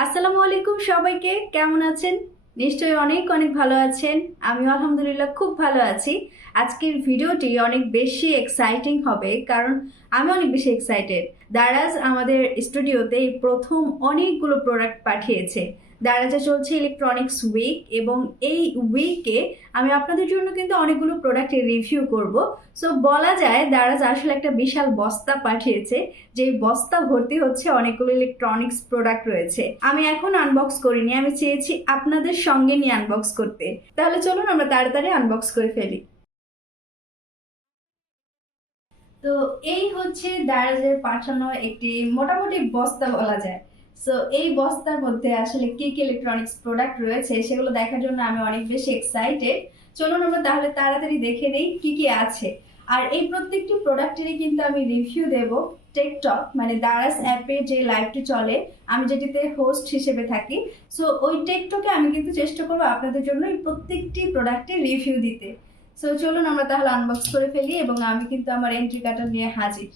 আসসালামু আলাইকুম সবাইকে, কেমন আছেন? নিশ্চয়ই অনেক অনেক ভালো আছেন। আমি আলহামদুলিল্লাহ খুব ভালো আছি। আজকের ভিডিওটি অনেক বেশি এক্সাইটিং হবে, কারণ আমি অনেক বেশি এক্সাইটেড। দারাজ আমাদের স্টুডিওতে এই প্রথম অনেকগুলো প্রোডাক্ট পাঠিয়েছে। দারাজে চলছে ইলেকট্রনিক্স উইক, এবং এই উইকে আমি আপনাদের জন্য কিন্তু অনেকগুলো প্রোডাক্টের রিভিউ করব। সো বলা যায় দারাজ আসলে একটা বিশাল বস্তা পাঠিয়েছে, যে বস্তা ভর্তি হচ্ছে অনেকগুলো ইলেকট্রনিক্স প্রোডাক্ট রয়েছে। আমি এখন আনবক্স করিনি, আমি চেয়েছি আপনাদের সঙ্গে নিয়ে আনবক্স করতে। তাহলে চলুন আমরা তাড়াতাড়ি আনবক্স করে ফেলি। তো এই হচ্ছে দারাজের পাঠানো একটি মোটামুটি বস্তা বলা যায়। সো এই বস্তার মধ্যে আসলে কি কি ইলেকট্রনিক্স প্রোডাক্ট রয়েছে সেগুলো দেখার জন্য আমি অনেক বেশি এক্সাইটেড। চলুন আমরা তাহলে তাড়াতাড়ি দেখে নেই কি কি আছে। আর এই প্রত্যেকটি প্রোডাক্টেরই কিন্তু আমি রিভিউ দেব টেকটক, মানে দারাজ অ্যাপে যে লাইভটি চলে, আমি যেটিতে হোস্ট হিসেবে থাকি। সো ওই টেকটকে আমি কিন্তু চেষ্টা করবো আপনাদের জন্য এই প্রত্যেকটি প্রোডাক্টের রিভিউ দিতে। সো চলুন আমরা তাহলে আনবক্স করে ফেলি, এবং আমি কিন্তু আমার এন্ট্রি কার্ডটা নিয়ে হাজির।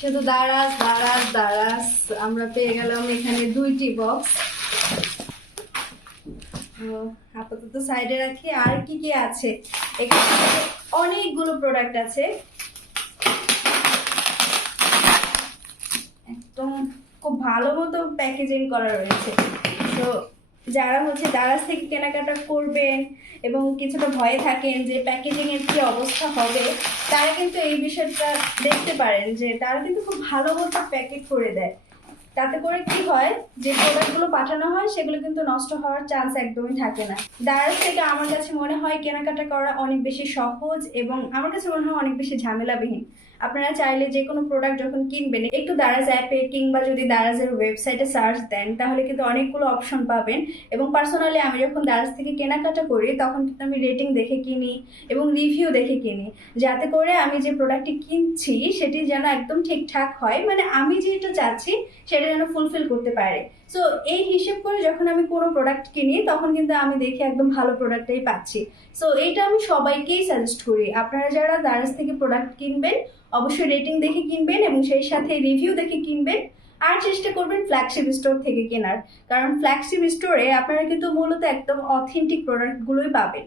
শুধু দারাজ দারাজ দারাজ, আমরা পেয়ে গেলাম এখানে দুইটি বক্স। আপাতত সাইডে রাখি। আর কি কি আছে এখানে? অনেকগুলো প্রোডাক্ট আছে, একদম খুব ভালো মতো প্যাকেজিং করা রয়েছে। তো যারা হচ্ছে দারাজ থেকে কেনাকাটা করবেন এবং কিছুটা ভয়ে থাকেন যে প্যাকেজিং এর কি অবস্থা হবে, তারা কিন্তু এই বিষয়টা দেখতে পারেন যে তারা কিন্তু খুব ভালো মতো প্যাকেট করে দেয়। তাতে করে কি হয়, যে প্রোডাক্টগুলো পাঠানো হয় সেগুলো কিন্তু নষ্ট হওয়ার চান্স একদমই থাকে না। দারাজ থেকে আমার কাছে মনে হয় কেনাকাটা করা অনেক বেশি সহজ, এবং আমার কাছে মনে হয় অনেক বেশি ঝামেলাবিহীন। আপনারা চাইলে যে কোনো প্রোডাক্ট যখন কিনবেন, একটু দারাজ অ্যাপে কিংবা যদি দারাজের ওয়েবসাইটে সার্চ দেন, তাহলে কিন্তু অনেকগুলো অপশন পাবেন। এবং পার্সোনালি আমি যখন দারাজ থেকে কেনাকাটা করি, তখন কিন্তু আমি রেটিং দেখে কিনি এবং রিভিউ দেখে কিনি, যাতে করে আমি যে প্রোডাক্টটি কিনছি সেটি যেন একদম ঠিকঠাক হয়, মানে আমি যেটা চাচ্ছি সেটা যেন ফুলফিল করতে পারে। সো এই হিসেব করে যখন আমি কোনো প্রোডাক্ট কিনি, তখন কিন্তু আমি দেখি একদম ভালো প্রোডাক্টটাই পাচ্ছি। সো এইটা আমি সবাইকেই সাজেস্ট করি, আপনারা যারা দারাজ থেকে প্রোডাক্ট কিনবেন অবশ্যই রেটিং দেখে কিনবেন এবং সেই সাথে রিভিউ দেখে কিনবেন। আর চেষ্টা করবেন ফ্ল্যাগশিপ স্টোর থেকে কেনার, কারণ ফ্ল্যাগশিপ স্টোরে আপনারা কিন্তু মূলত একদম অথেন্টিক প্রোডাক্টগুলোই পাবেন।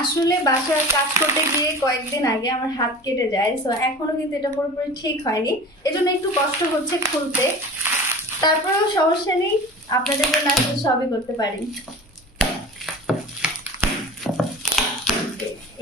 আসলে বাসার কাজ করতে গিয়ে কয়েকদিন আগে আমার হাত কেটে যায়, সো এখনো কিন্তু এটা পুরোপুরি ঠিক হয়নি, এজন্য একটু কষ্ট হচ্ছে খুলতে। তারপরেও সমস্যা নেই, আপনাদের জন্য আসলে সবই করতে পারি।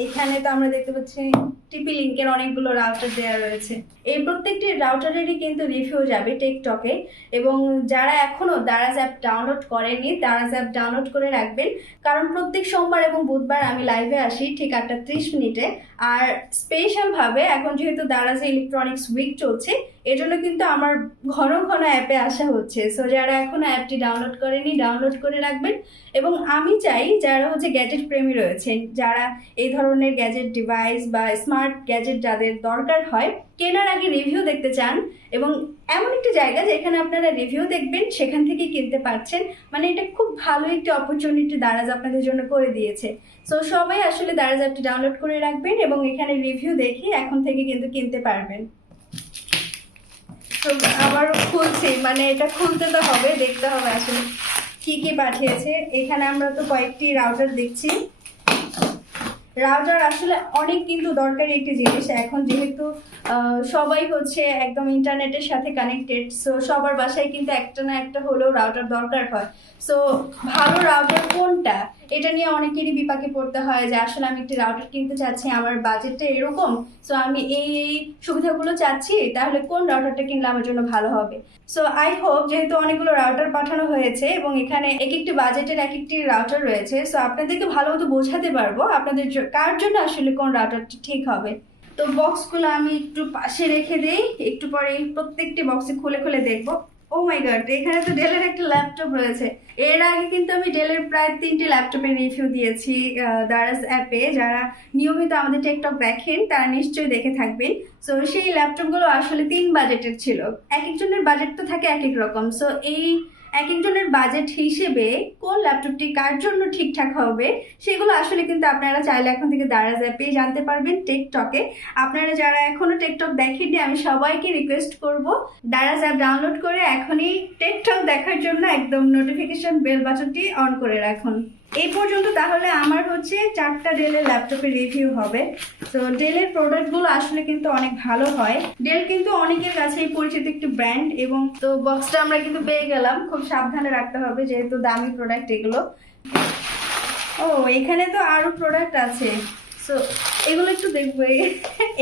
এখানে তো আমরা দেখতে পাচ্ছি টিপি লিংকের অনেকগুলো রাউটার দেওয়া রয়েছে। এই প্রত্যেকটি রাউটারেরই কিন্তু রিভিউ যাবে টিকটকে, এবং যারা এখনো দারাজ অ্যাপ ডাউনলোড করেননি, দারাজ অ্যাপ ডাউনলোড করে রাখবেন, কারণ প্রত্যেক সোমবার এবং বুধবার আমি লাইভে আসি ঠিক 8:30। আর স্পেশাল ভাবে এখন যেহেতু দারাজে ইলেকট্রনিক্স উইক চলছে, এজন্য কিন্তু আমার ঘন ঘন অ্যাপে আসা হচ্ছে। সো যারা এখনো অ্যাপটি ডাউনলোড করেনি, ডাউনলোড করে রাখবেন। এবং আমি চাই যারা হচ্ছে গ্যাজেট প্রেমী রয়েছেন, যারা এই ধরনের গ্যাজেট ডিভাইস বা স্মার্ট গ্যাজেট যাদের দরকার হয়, কেনার আগে রিভিউ দেখতে চান, এবং এমন একটি জায়গা যেখানে আপনারা রিভিউ দেখবেন সেখান থেকে কিনতে পারছেন, মানে এটা খুব ভালো একটি অপরচুনিটি দারাজ আপনাদের জন্য করে দিয়েছে। সো সবাই আসলে দারাজ অ্যাপটি ডাউনলোড করে রাখবেন এবং এখানে রিভিউ দেখে এখন থেকে কিন্তু কিনতে পারবেন। তো আবারও খুলছি, মানে এটা খুলতে তো হবে, দেখতে হবে আসলে কি কি পাঠিয়েছে। এখানে আমরা তো কয়েকটি রাউটার দেখছি। রাউটার আসলে অনেক কিন্তু দরকারি একটি জিনিস এখন, যেহেতু সবাই হচ্ছে একদম ইন্টারনেটের সাথে কানেক্টেড। সো সবার বাসায় কিন্তু একটা না একটা হলেও রাউটার দরকার হয়। সো ভালো রাউটার কোনটা, এটা নিয়ে অনেকেরই বিপাকে পড়তে হয় যে আসলে আমি একটি রাউটার কিনতে চাচ্ছি, আমার বাজেটটা এরকম, সো আমি এই এই সুবিধাগুলো চাচ্ছি, তাহলে কোন রাউটারটা কিনলে আমার জন্য ভালো হবে। সো আই হোপ, যেহেতু অনেকগুলো রাউটার পাঠানো হয়েছে এবং এখানে এক একটি বাজেটের এক একটি রাউটার রয়েছে, সো আপনাদেরকে ভালো মতো বোঝাতে পারবো আপনাদের কার জন্য আসলে কোন রাউটারটি ঠিক হবে। তো বক্সগুলো আমি একটু পাশে রেখে দেই, একটু পরে প্রত্যেকটি বক্সে খুলে খুলে দেখবো। ও মাই গড, এখানে তো ডেলের একটা ল্যাপটপ রয়েছে। এর আগে কিন্তু আমি ডেলের প্রায় 3টে ল্যাপটপের রিভিউ দিয়েছি দারাজ অ্যাপে। যারা নিয়মিত আমাদের টেকটক দেখেন তারা নিশ্চয়ই দেখে থাকবেন। সো সেই ল্যাপটপগুলো আসলে 3 বাজেটের ছিল। এক একজনের বাজেট তো থাকে এক এক রকম। সো এই এক একজনের বাজেট হিসেবে কোন ল্যাপটপটি কার জন্য ঠিকঠাক হবে সেগুলো আসলে কিন্তু আপনারা চাইলে এখন থেকে দারাজ অ্যাপে জানতে পারবেন টেকটকে। আপনারা যারা এখনো টেকটক দেখেননি, আমি সবাইকে রিকোয়েস্ট করব দারাজ অ্যাপ ডাউনলোড করে এখনই টেকটক দেখার জন্য একদম নোটিফিকেশন বেল বাটনটি অন করে রাখুন। এই পর্যন্ত তাহলে আমার হচ্ছে 4টা ডেলের ল্যাপটপের রিভিউ হবে। তো ডেলের প্রোডাক্টগুলো আসলে কিন্তু অনেক ভালো হয়। ডেল কিন্তু অনেকের কাছেই পরিচিত একটি ব্র্যান্ড, এবং তো বক্সটা আমরা কিন্তু পেয়ে গেলাম। খুব সাবধানে রাখতে হবে যেহেতু দামি প্রোডাক্ট এগুলো। ও এখানে তো আরো প্রোডাক্ট আছে, সো এগুলো একটু দেখবো।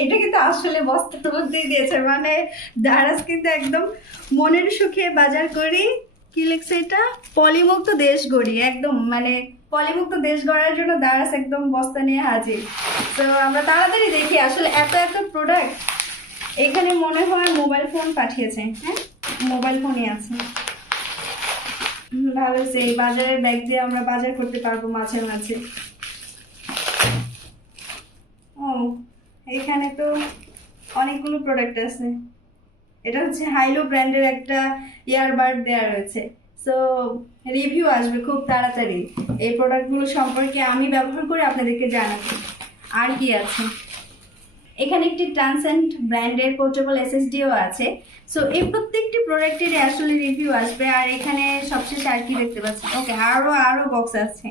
এটা কিন্তু আসলে বস্তার মধ্যেই দিয়েছে, মানে দারাজ কিন্তু একদম মনের সুখে বাজার করি। কি লিখছে এটা? পলিমুক্ত দেশ গড়ি। একদম মানে পলিমুক্ত দেশ গড়ার জন্য দারাজ একদম বস্তা নিয়ে হাজির। তো আমরা তাড়াতাড়ি দেখি আসলে এত এত প্রোডাক্ট। এখানে মনে হয় মোবাইল ফোন পাঠিয়েছে। হ্যাঁ, মোবাইল ফোনই আছে। ভালো হয়েছে, এই বাজারের ব্যাগ দিয়ে আমরা বাজার করতে পারবো মাঝে মাঝে। ও এখানে তো অনেকগুলো প্রোডাক্ট আছে। এটা হচ্ছে হাইলো ব্র্যান্ডের একটা ইয়ারবাড দেওয়া রয়েছে। সো রিভিউ আসবে খুব তাড়াতাড়ি। এই প্রোডাক্টগুলো সম্পর্কে আমি ব্যবহার করে আপনাদেরকে জানাবো। আর কি আছে? এখানে একটি ট্রান্সেন্ট ব্র্যান্ডের পোর্টেবল এসএসডিও আছে। সো এই প্রত্যেকটি প্রোডাক্টের আসলে রিভিউ আসবে। আর এখানে সবশেষে আর কি দেখতে পাচ্ছি? ওকে, আরো বক্স আছে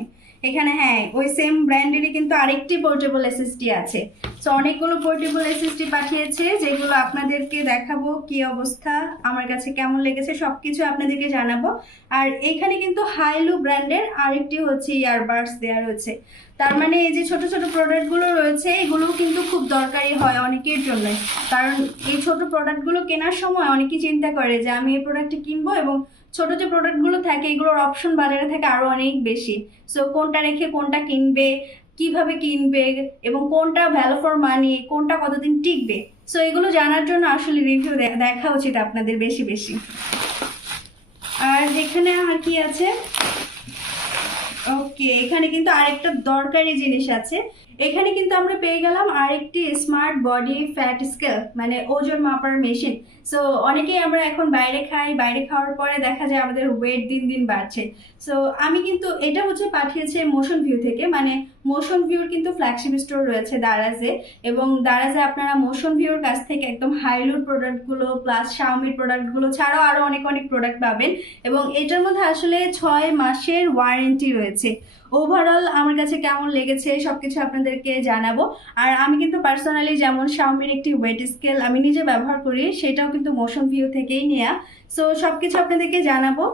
এখানে। হ্যাঁ, ওই সেম ব্র্যান্ডেরই কিন্তু আরেকটি পোর্টেবল এসএসডি আছে। সো অনেকগুলো পোর্টেবল এসএসডি পাঠিয়েছে, যেগুলো আপনাদেরকে দেখাবো কি অবস্থা, আমার কাছে কেমন লেগেছে সবকিছু আপনাদেরকে জানাবো। আর এখানে কিন্তু হাইলো ব্র্যান্ডের আরেকটি হচ্ছে ইয়ারবাডস দেওয়া রয়েছে। তার মানে এই যে ছোট ছোট প্রোডাক্টগুলো রয়েছে এগুলো কিন্তু খুব দরকারি হয় অনেকের জন্য। কারণ এই ছোট প্রোডাক্টগুলো কেনার সময় অনেকেই চিন্তা করে যে আমি এই প্রোডাক্টটি কিনবো, এবং ছোট যে প্রোডাক্টগুলো থাকে এগুলোর অপশন বাজারে থাকে আরো অনেক বেশি। সো কোনটা রেখে কোনটা কিনবে, কিভাবে কিনবে, এবং কোনটা ভ্যালু ফর মানি, কোনটা কতদিন টিকবে, সো এগুলো জানার জন্য আসলে রিভিউ দেখা উচিত আপনাদের বেশি বেশি। আর এখানে আর কি আছে? ওকে, এখানে কিন্তু আরেকটা দরকারি জিনিস আছে। এখানে কিন্তু আমরা পেয়ে গেলাম আরেকটি স্মার্ট বডি ফ্যাট স্কেল, মানে ওজন মাপার মেশিন। সো অনেকেই আমরা এখন বাইরে খাই, বাইরে খাওয়ার পরে দেখা যায় আমাদের ওয়েট দিন দিন বাড়ছে। সো আমি কিন্তু এটা হচ্ছে পাঠিয়েছে মোশন ভিউ থেকে, মানে মোশন ভিউর কিন্তু ফ্ল্যাগশিপ স্টোর রয়েছে দারাজে, এবং দারাজে আপনারা মোশন ভিউর কাছ থেকে একদম হাইলোর প্রোডাক্টগুলো প্লাস শাওমির প্রোডাক্টগুলো ছাড়াও আরো অনেক অনেক প্রোডাক্ট পাবেন। এবং এটার মধ্যে আসলে 6 মাসের ওয়ারেন্টি রয়েছে। ওভারঅল আমার কাছে কেমন লেগেছে সবকিছু আপনাদেরকে জানাবো। আর আমি কিন্তু পার্সোনালি যেমন শাওমির একটি ওয়েট স্কেল আমি নিজে ব্যবহার করি, সেটাও কিন্তু মোশন ভিউ থেকেই নেওয়া। সো সবকিছু আপনাদেরকে জানাবো।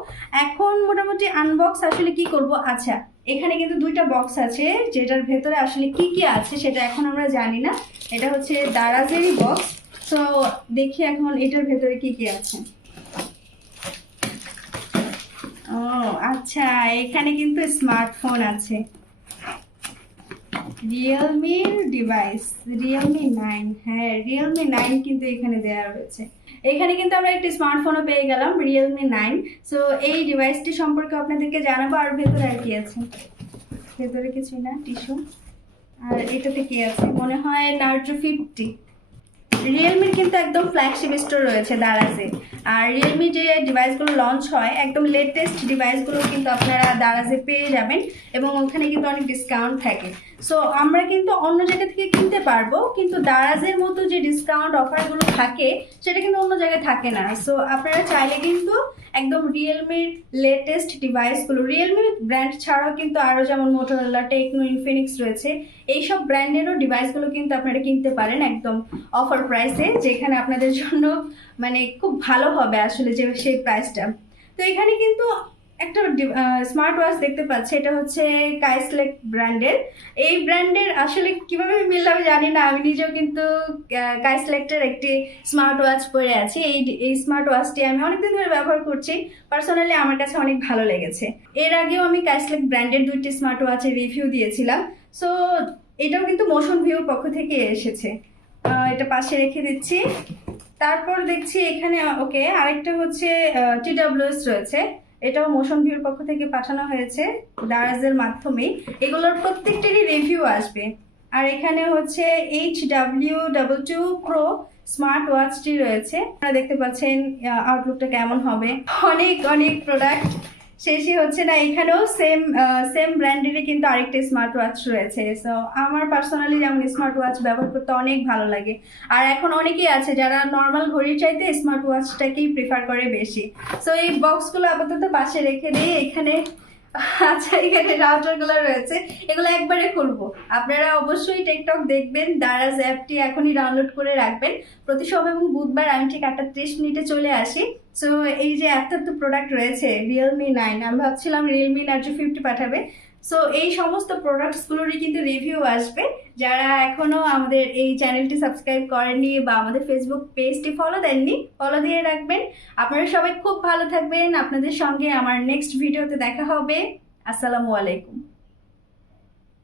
এখন মোটামুটি আনবক্স আসলে কি করব। আচ্ছা, এখানে কিন্তু 2টা বক্স আছে, যেটার ভেতরে আসলে কি কি আছে সেটা এখন আমরা জানি না। এটা হচ্ছে দারাজেরই বক্স। সো দেখি এখন এটার ভেতরে কি কি আছে। ও আচ্ছা, এখানে কিন্তু স্মার্টফোন আছে, রিয়েলমির ডিভাইস, রিয়েলমি 9। হ্যাঁ, রিয়েলমি 9 কিন্তু এখানে দেওয়া রয়েছে। এখানে কিন্তু আমরা একটি স্মার্টফোনও পেয়ে গেলাম, রিয়েলমি 9। সো এই ডিভাইসটি সম্পর্কে আপনাদেরকে জানাবো। আর ভেতরে আর কি আছে? ভেতরে কিছুই না, টিস্যু। আর এটাতে কি আছে? মনে হয় নার্জো 50। রিয়েলমির কিন্তু একদম ফ্ল্যাগশিপ স্টোর রয়েছে দারাজে। আর রিয়েলমি যে ডিভাইসগুলো লঞ্চ হয় একদম লেটেস্ট ডিভাইসগুলো কিন্তু আপনারা দারাজে পেয়ে যাবেন, এবং ওখানে কিন্তু অনেক ডিসকাউন্ট থাকে। সো আমরা কিন্তু অন্য জায়গা থেকে কিনতে পারবো, কিন্তু দারাজের মতো যে ডিসকাউন্ট অফারগুলো থাকে সেটা কিন্তু অন্য জায়গায় থাকে না। সো আপনারা চাইলে কিন্তু একদম রিয়েলমির লেটেস্ট ডিভাইসগুলো, রিয়েলমির ব্র্যান্ড ছাড়াও কিন্তু আরও যেমন মোটোরোলা, টেকনো, ইনফিনিক্স রয়েছে, এইসব ব্র্যান্ডেরও ডিভাইসগুলো কিন্তু আপনারা কিনতে পারেন একদম অফার প্রাইসে, যেখানে আপনাদের জন্য মানে খুব ভালো হবে আসলে যে সেই প্রাইসটা। তো এখানে কিন্তু একটা স্মার্ট ওয়াচ দেখতে পাচ্ছি, এটা হচ্ছে কাইসলেক্ট ব্র্যান্ডের। এই ব্র্যান্ডের আসলে কিভাবে মিললাম জানি না, আমি নিজেও কিন্তু কাইসলেক্টের একটি স্মার্ট ওয়াচ পরে আছি। এই স্মার্ট ওয়াচটি আমি অনেকদিন ধরে ব্যবহার করছি, পার্সোনালি আমার কাছে অনেক ভালো লেগেছে। এর আগেও আমি কাইসলেক্ট ব্র্যান্ডের 2টি স্মার্ট ওয়াচের রিভিউ দিয়েছিলাম। সো এটাও কিন্তু মোশন ভিউর পক্ষ থেকে এসেছে। এটা পাশে রেখে দিচ্ছি। তারপর দেখছি এখানে ওকে আরেকটা হচ্ছে TWS রয়েছে, এটাও মোশন ভিউর পক্ষ থেকে পাঠানো হয়েছে দারাজের মাধ্যমে। এগুলোর প্রত্যেকটারই রিভিউ আসবে। আর এখানে হচ্ছে HW22 প্রো স্মার্ট ওয়াচটি রয়েছে, আপনারা দেখতে পাচ্ছেন আউটলুকটা কেমন হবে। অনেক অনেক প্রোডাক্ট শেষই হচ্ছে না। এখানেও সেম ব্র্যান্ডেরই কিন্তু আরেকটা স্মার্ট ওয়াচ রয়েছে। সো আমার পার্সোনালি যেমন স্মার্ট ওয়াচ ব্যবহার করতে অনেক ভালো লাগে, আর এখন অনেকেই আছে যারা নর্মাল ঘড়ির চাইতে স্মার্ট ওয়াচটাকেই প্রিফার করে বেশি। সো এই বক্সগুলো আপাতত পাশে রেখে দিই। এখানে আচ্ছা, এখানে রাউটার গুলো রয়েছে, এগুলো একবারে খুলবো। আপনারা অবশ্যই টেকটক দেখবেন, দারাজ অ্যাপটি এখনই ডাউনলোড করে রাখবেন। প্রতি সোম এবং বুধবার আমি ঠিক 8:30 চলে আসি। সো এই যে এত প্রোডাক্ট রয়েছে, রিয়েলমি 9, আমি ভাবছিলাম রিয়েলমি নার্জো 50 পাঠাবে। সো এই সমস্ত প্রোডাক্টসগুলোরই কিন্তু রিভিউ আসবে। যারা এখনো আমাদের এই চ্যানেলটি সাবস্ক্রাইব করেননি বা আমাদের ফেসবুক পেজটি ফলো দেননি, ফলো দিয়ে রাখবেন। আপনারা সবাই খুব ভালো থাকবেন। আপনাদের সঙ্গে আমার নেক্সট ভিডিওতে দেখা হবে। আসসালামু আলাইকুম।